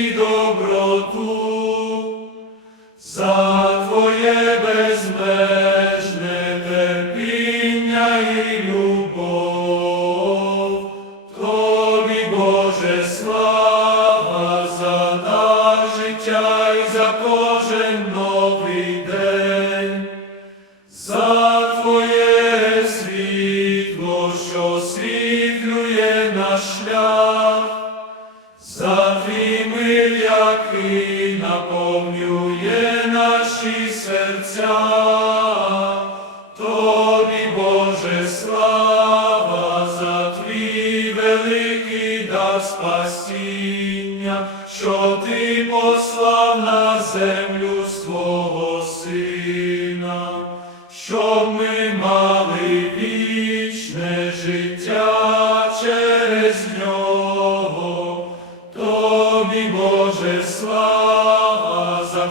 і доброту, за Твоє безмежне терпіння і любов, Тобі, Боже, слава за наш життя і за кожен новий день, за Твоє світло, що світлює наш шлях. Завжди мир, наповнює наші серця, тобі, Боже, слава за твій великий дар спасіння, що ти послав на землю свого Сина, щоб ми мали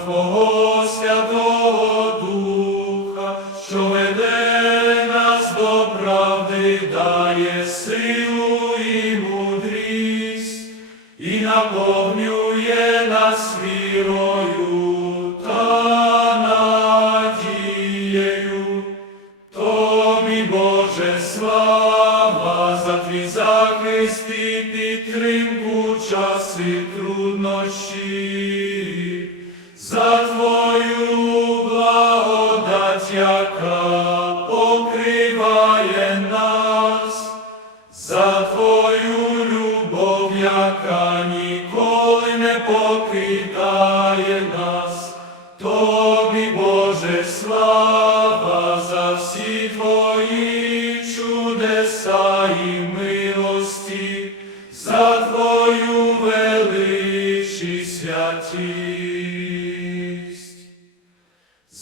Твого Святого Духа, що веде нас до правди, дає силу і мудрість, і наповнює нас вірою та надією. Тобі, Боже, слава за твій захист і підтримку часи труднощі, покриває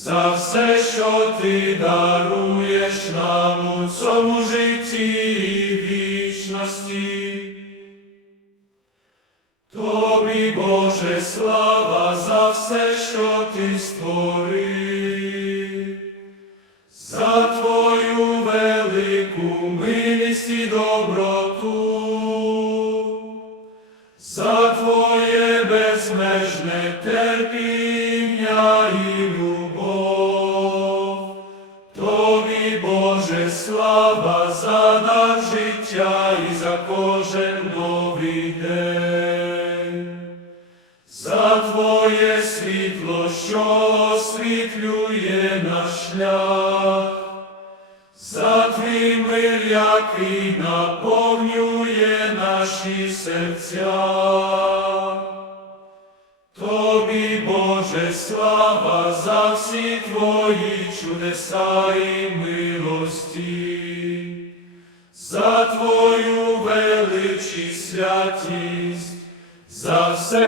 За все, що ти даруєш нам у цьому житті і вічності. Тобі, Боже, слава за все, що ти створив, за твою велику милість і доброту, за твоє безмежне терпіння Боже, слава за дар життя і за кожен новий день, за Твоє світло, що освітлює наш шлях, за твій мир, який наповнює наші серця. слава за всі твої чудеса і милості, за твою величі святість, за все.